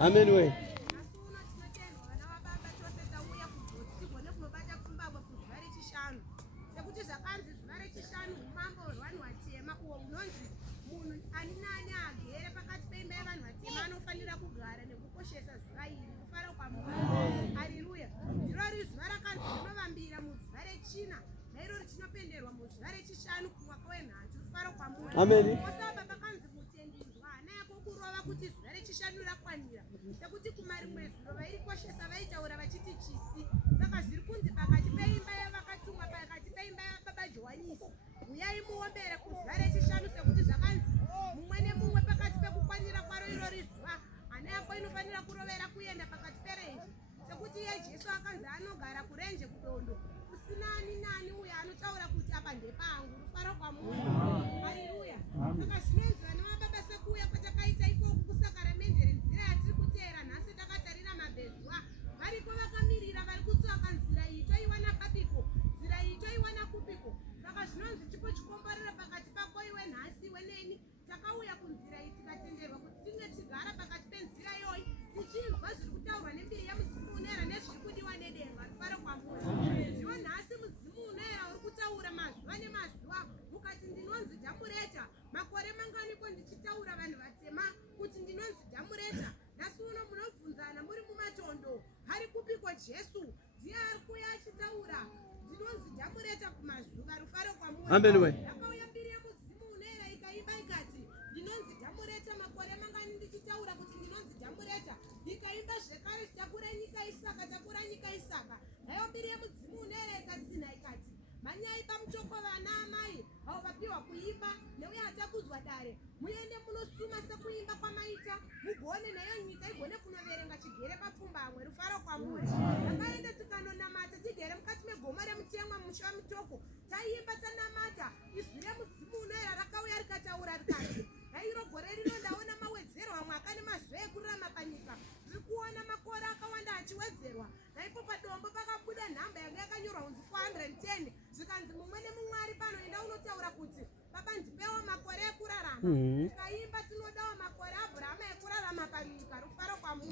Amen we. Amen. Amen we.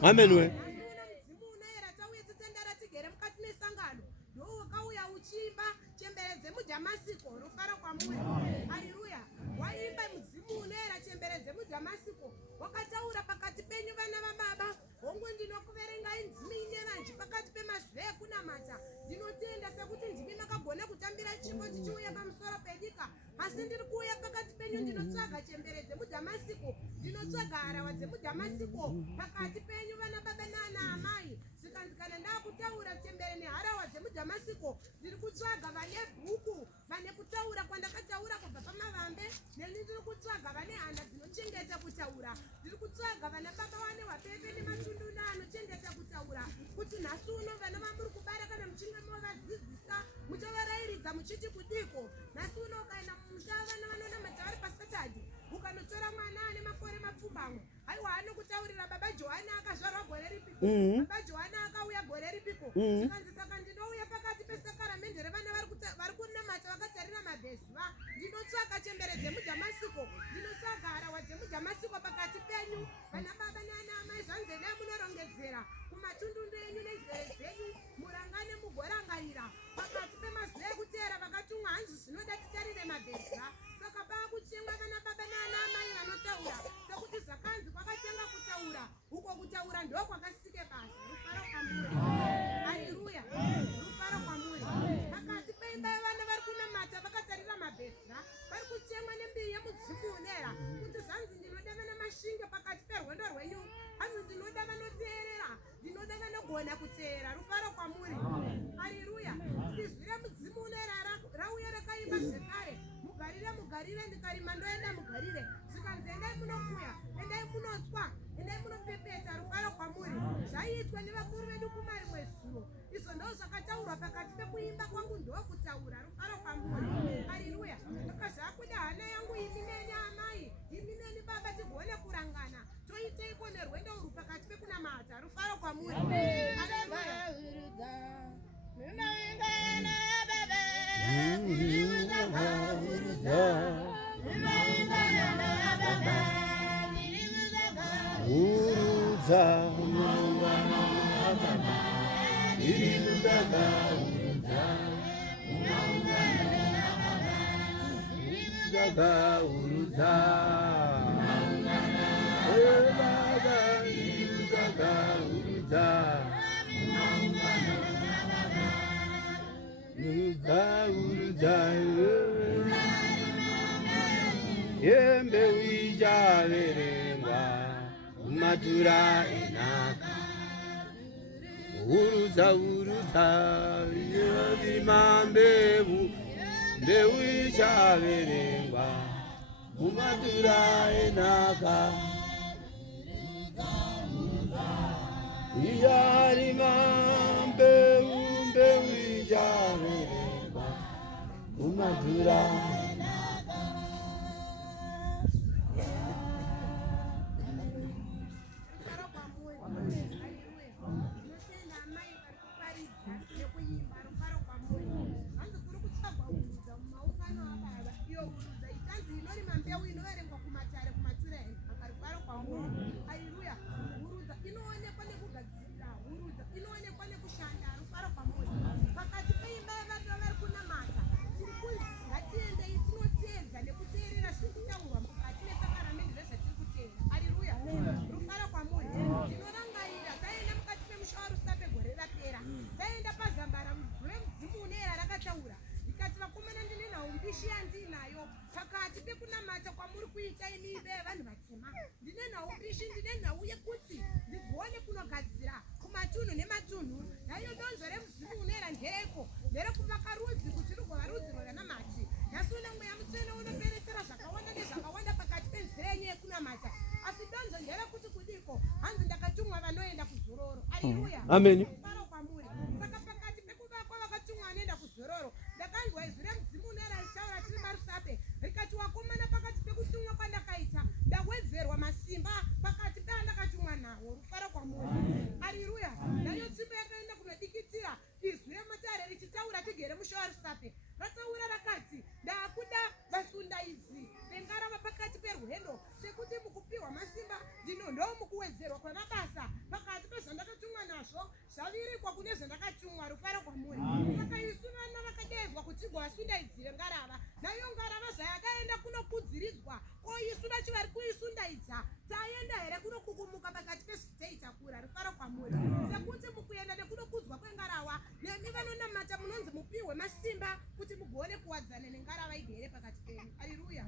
Amen we. kakauruza baba inu kakauruza kakauruza yembe wijaverengwa umatura enaka uruza yevirima mbewu ichaverengwa umatura enaka iyarima mbewu ichaverengwa umatura Haleluya. Huruza inoonekwa nekugadzirira, huruza inoonekwa nekushanda rufaro pamoja. Pakati peimba yavana vari kunamata, tiri kunzi ngatiendei tinoteedza nekuteerera zviri kutaurwa mukati mesakramende rezvatiri kuteera. Haleluya. Rufaro kwamuri. Ndinorangarira taenda mukati memusha waRusape gore rapera. Taenda pazambara mvura mudzimu uneera rakataura. Ikati vakomana ndine nhau mbishi yandinayo pakati pekunamata kwamuri kuita imibe vanhu vatema. Ndine nhau mbishi, ndine nhau yekuti ndigone kunogadzira kumatunhu nematunhu. Naiyo donzvo remudzimu unoera ndereko, nderekuvaka rudzi kuti rugova rudzi rwavanamati. Nhasi una mweya mutsvene unoperetera zvakawanda nezvakawanda pakati penzira yenyu yekunamata. Asi donzvo nderekuti kudiko hanzi ndakatumwa vanoenda kuzororo. Haleluya. Amen. Kwamuri. Saka pakati pekuvakwa vakatumwa vanoenda kuzororo, ndakanzwa izwi remudzimu unoera ritaura tiri maRusape rikati wakomana pakati pekutumwa kwandakaita ndawedzerwa masimba pakati peandakatumwa nawo. Rufaro kwamuri. Haleluya. Nayo tsvimbo yakaenda kunodikitira izwi remutare richitaura tigere musha waRusape rataura rakati ndakuda vasunda idzi vengarava pakati perwendo sekuti mukupiwa masimba ndomukuwedzerwa kwamabasa pakati pezvandakatumwa nazvo zvavirikwa kune zvandakatumwa. Rufaro kwamuri. Saka isu vana vakadedzwa kuti tigowasunda idzi vengarava, nayo ngarava zvayakaenda kunokudziridzwa ko isu vachi vari kuisundaidza taenda here kunokukumuka pakati pezvitei takura. Rufaro kwamuri. Sekuti mukuenda nekunokudzwa kwengarawa nemi vanonamata munonzi mupiwe masimba kuti mugone kuwadzana nengarava igere pakati penyu. Haleluya.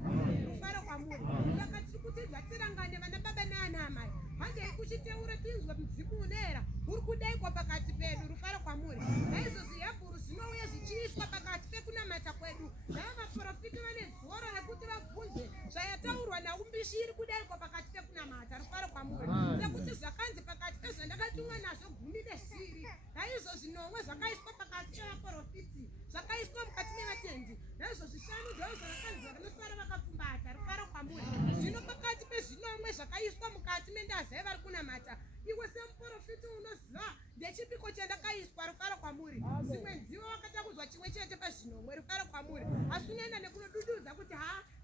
Rufaro kwamuri. Saka tiri kuti ngatirangane vana baba naana amai, handei kuchiteura tinzwa mudzimu unoera uri kudaikwa pakati pedu. Rufaro kwamuri. Naizvozvi Hebhuru zvinouya zvichiiswa pakati pekunamata kwedu. Nava vaprofiti vane dzoro rekuti vabvunze zvayataurwa naumbishi iri kudaikwa pakati pekunamata. Rufaro kwamuri. Sekuti zvakanzi pakati pezvandakatumwa nazvo 12. Naizvozvi 9 zvakaiswa pakati pevaprofiti, zvakaiswa mukati mevatendi. Naizvo 5 ndizvo zvakakanzwa vanosara vakapfumbata. Rufaro kwamuri. Zvino pakati pezvinomwe zvakaiswa mukati mendaza yevari kunamata, iwe semuprofiti unoziva ndechipiko chandakaiswa. Rufaro kwamuri. Zimwe nzivo vakatakudzwa chimwe chete pezvinomwe. Rufaro kwamuri. Asi unoenda nekunodududza kuti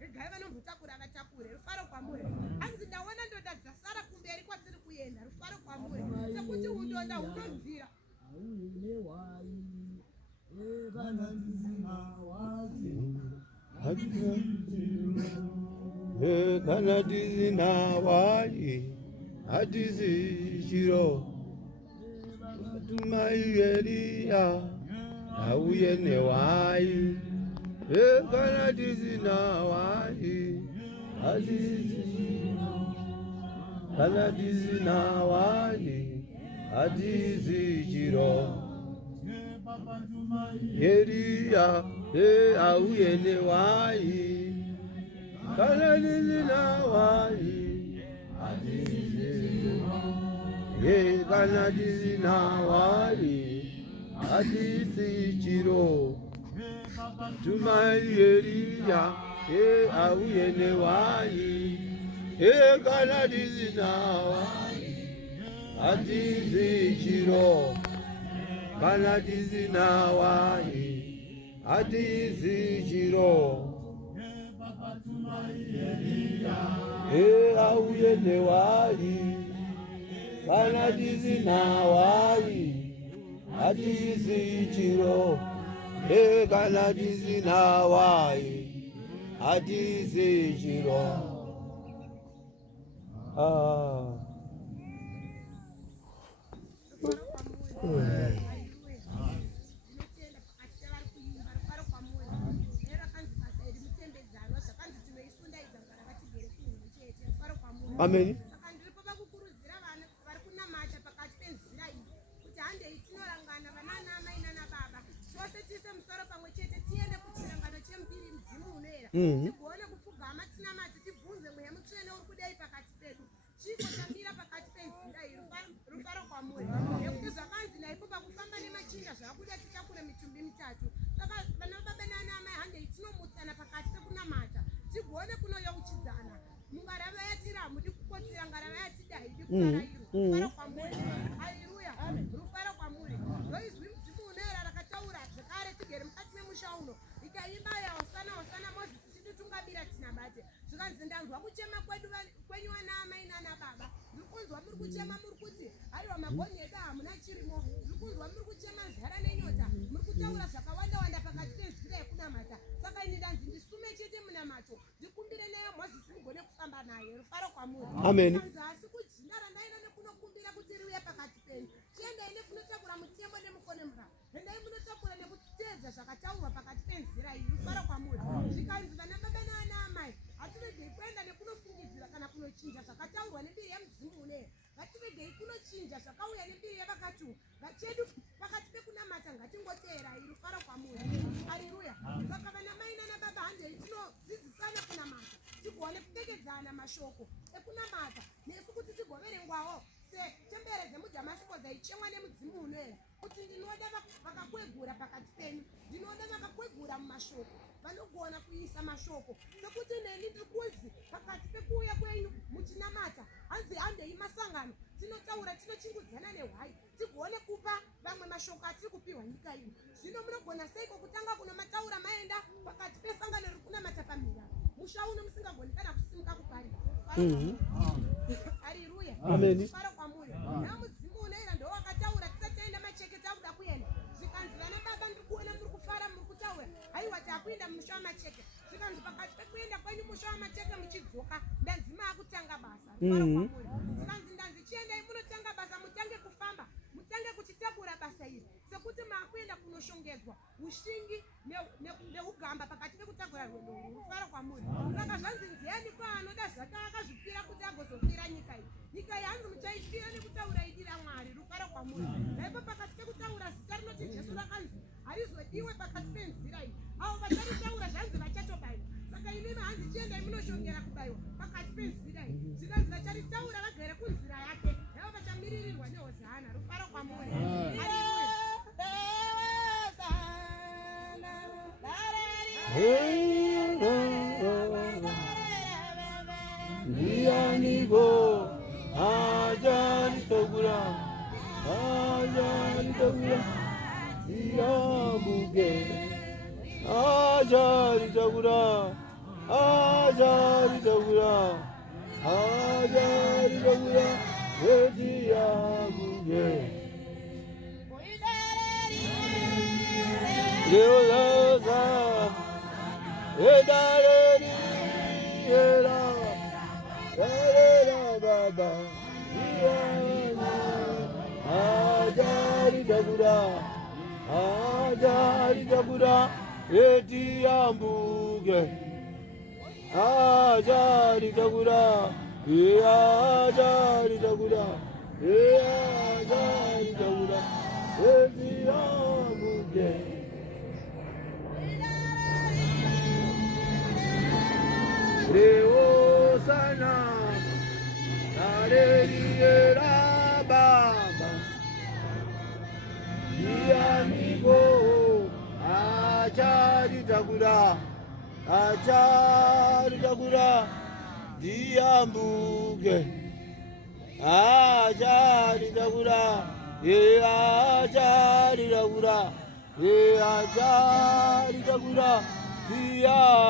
regai vanombotakura vatakure. Rufaro kwamuri. Hanzi ndaona ndonda dzasara kumberi kwatiri kuenda. Rufaro kwamuri. Sekuti undonda hunonzira kana tizina wai hatizi chiro tumaiyeria auye newai kana tizina wai hatizi chiro kana tizina wai hatizi chiro yeria auye newai kana tizina wai kana tizina wai hatizi chiro tumaiyeria auye newai kana tizina wai hatizi chiro kana tizina wai hatizi chiro auye newai kana tizina wai hatizi chiro kana tizina wai atizishirwa. Amen. tigone kupfugama tinamati tibvunze mweya mutsvene uri kudai pakati pedu chiko chamira pakati penzira iyi rufaro kwamuri nekuti zvakanzi naipo pakufamba nemachinda zvakuda titakure mitumbi mitatu saka vana baba nanamai handei tinomutsana pakati pekunamata tigone kunoyeuchidzana mungarava yatira mudi kukotsera ngarava yatidai dikukarairo rufaro kwamuri. Haleluya, rufaro kwamuri. Roizwi mdzimu unoera rakataura zvekare tigere mukati memusha uno rikaimba yaosana osana Mozisi chititungabira tinabate zvikanzi ndanzwa kuchema kwenyu vanaamai nanababa ndiri kunzwa muri kuchema muri kuti haiwa magonhi edu hamuna chirimo ndiri kunzwa muri kuchema nzara nenyota muri kutaura zvakawanda wanda pakati penzira yekunamata saka ini ndanzi ndisume chete munamato ndikumbire neyo Mozisi mugone kufamba naye rufaro kwamuri. Amen. Asi kujinda randaina nekunokumbira kuti riuye pakati penyu chiendai nekunotakura mutembo nemukone murava endai munotakura nekuteedza zvakataurwa pakati penzira iyi rufaro kwamuri. Zvikanzi vana baba naanamai hatiregei kuenda nekunofungidzira kana kunochinja zvakataurwa nembiri yemudzimu uneyo ngatiregei kunochinja zvakauya nembiri yevakatu ngachedu pakati pekunamata ngatingoteerai rufaro kwamuri. Haleluya. Saka vana mai nanababa handei tinodzidzisana kunamata tigone kupfekedzana mashoko ekunamata nesu kuti tigoverengwawo sechembere dzemudhamasiko dzaichemwa nemudzimu unoera kuti ndinoda vakakwegura pakati penyu ndinoda vakakwegura mumashoko vanogona kuisa mashoko sekuti neni ndiri kunzi pakati pekuuya kwenyu muchinamata hanzi handei masangano tinotaura tinochingudzana nehwai tigone kupa vamwe mashoko atiri kupiwa nyika ino zvino munogona seiko kutanga kunomataura maenda pakati pesangano riri kunamata pamira musha uno musingagoni kana kusimuka kuparira. Haleluya. Amen. Faro kwamuri namudzimu unoera ndo wakataura tisataenda macheke takuda kuenda zvikanzi vana baba ndiri kuona muri kufara muri kutaura haiwa takuenda mumusha wamacheke zvikanzi pakati pekuenda kwenyu musha wamacheke muchidzoka ndanzi maakutanga basa faro kwamuri zvikanzi ndanzi chiendai munotanga basa mutange kufamba mutange kuchitakura basa iri sekuti maakuenda kunoshongedzwa ushingi neugamba pakati pekutakura rwendo rufaro kwamuri saka zvanzi nziani kwaanoda zvaka akazvipira kuti agozofira nyika iyi nyika iyi hanzi muchaifira nekutaura idi raMwari rufaro kwamuri naipo pakati pekutaura zita rinoti Jesu rakanzi harizodiwe pakati penzira iyi avo vacharitaura zvanzi vachatobayiwa saka imimi hanzi chiendai munoshongera kubayiwa pakati penzira iyi zvikanzi vacharitaura vagere kunzira yake navo vachamiririrwa nehozana rufaro kwamuri. Ndianiko ajanitogura Diambuge ajanitogura Diambuge Leoza Edareni Era Baba Ajari Dagura Eti Ambuge Ajari Dagura Eti Ambuge Leo sana Nareliera Baba Dianigo Achari Dagura Diambuge Achari Dagura Diambuge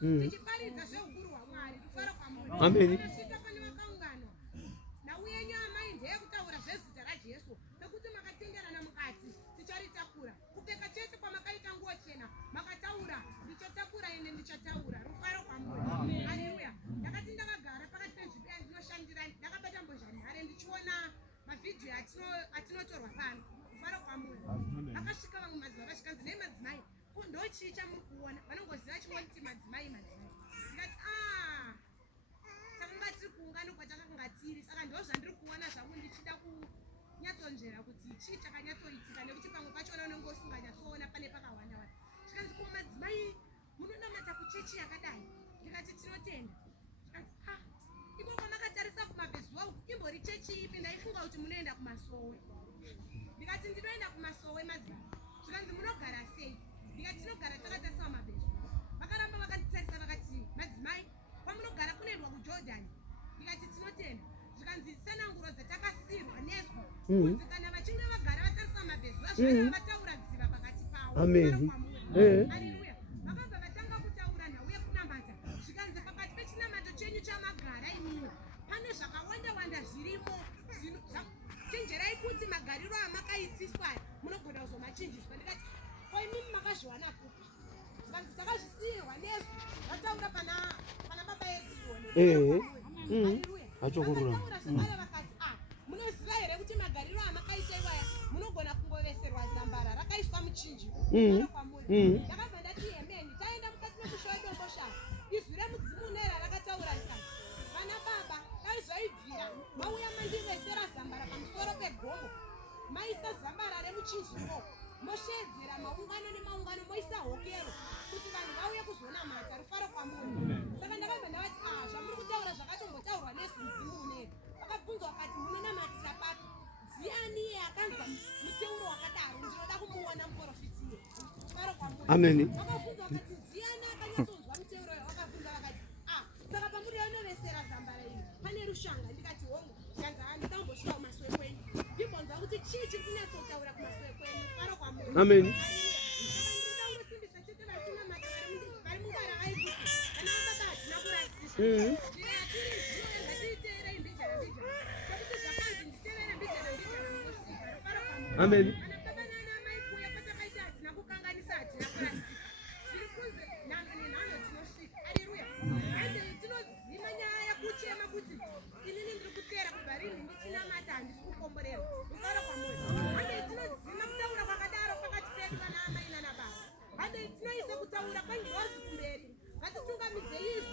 tichiparidza zveukuru hwaMwari. Kufara kwaMwari. Amen. Tinosvika pane vakaungana. Nhau yenyu amai ndeyekutaura zvezita raJesu, sekuti makatenderana mukati ticharitakura. Kupfeka chete kwamakaita nguo chena, makataura ndichatakura ine ndichataura. Rufaro kwaMwari. Haleluya. Ndakati ndakagara pakati pezvipeya ndinoshandira, ndakabata mbozhanhare ndichiona mavhidhiyo atinotorwa pano. Rufaro kwaMwari. Akasvika vamwe madzimai vashikanzi nei madzimai, ndochicha muri kuona, vanongoziva chingoti madzimai. Ndikati takanga tiri kuungano kwatakanga tiri, saka ndo zvandiri kuona zvangu ndichida kunyatsonzvera kuti chii chakanyatsoitika, nekuti pamwe pachona unenge usinganyatsoona pane pakawanda wanda. Zvikanzi ko madzimai munonamata kuchechi yakadai. Ndikati tinotenda. Zvikanzi iko kwamakatarisa kumabhezuwa uku imbori chechi ipi? Ndaifunga kuti munoenda kumasowe. Ndikati ndinoenda kumasowe madzimai. Zvikanzi munogara sei? Ndikati tinogara takatarisa mabhezuwa. Vakaramba vakanditarisa vakati madzimai kwamunogara kunoendwa kuJordan. Ndikati tinotenda. Zvikanzi tsananguro dzatakasirwa nezwa kuti kana vachinge vagara vatarisa mabhezuwa zvava vataura dziva pakati pavo. Amen. Haleluya. Vakabva vatanga kutaura nhau yekunamata. Zvikanzi pakati pechinamato chenyu chamagara imwiwo pane zvakawanda wanda zvirimo. Chenjerai kuti magariro amakaitiswa munogona kuzomachinjiswa. Ndikati ko imimi makazviwana kupi? Zvikanzi takazvisiyirwa nezvo vataura pana baba yedu Sioni. Haleluya. Vataura zvakare vakati munoziva here kuti magariro amakaita iwaya munogona kungoveserwa zambara rakaiswa muchinjiko. Ndakabva ndati emeni. Taenda mukati memusha wedombo shava, izwi remudzimu nera rakataura rikati, vana baba dai zvaibvira mauya mandivesera zambara pamusoro pegomo, maisa zambara remuchinjiko, moshedzera maungano nemaungano, moisa hokero kuti vanhu vauye kuzonamata. Rufaro kwaMwari. Saka ndakabva ndavati zvamuri kutaura zvakatombotaurwa nezwi mudzimu uneri. Vakabvunzwa vakati munonamatira papi? Ndiani akanzwa muteuro wakadaro? Ndinoda kumuona muprofiti iye. Rufaro kwaMwari. Amen. Vakabvunzwa vakati ndiani akanyatsonzwa muteuro uyo? Vakabvunza vakati saka pamuri yanovesera zambara iri pane rushanga. Ndikati hongu. Zvikanzi ndinoda kumbosvika kumasowe kwenyu ndimbonzwa kuti chii chiri kunyatsotaura kumasowe kwenyu. Rufaro kwaMwari. Amen. Ndinongosimbisa chete vatinamata vari mungwara vaikuti kana vababa hatina kurasisha. Amen. Baba nanamai kuya patakaita hatina kukanganisa, hatina kurasika. Zviri kunzi nhano nenhano tinosvika. Haleluya. Hande tinozima nyaya yekuchema kuti inini ndiri kutera kubva rini ndichinamata handisi kukomborerwa. Rufaro kwaMwari. Hande tinozima kutaura kwakadaro pakati pedu vana amai nanababa. Hande tinoisa kutaura kwenjodzi kumberi. Ngatitungamidzei izwi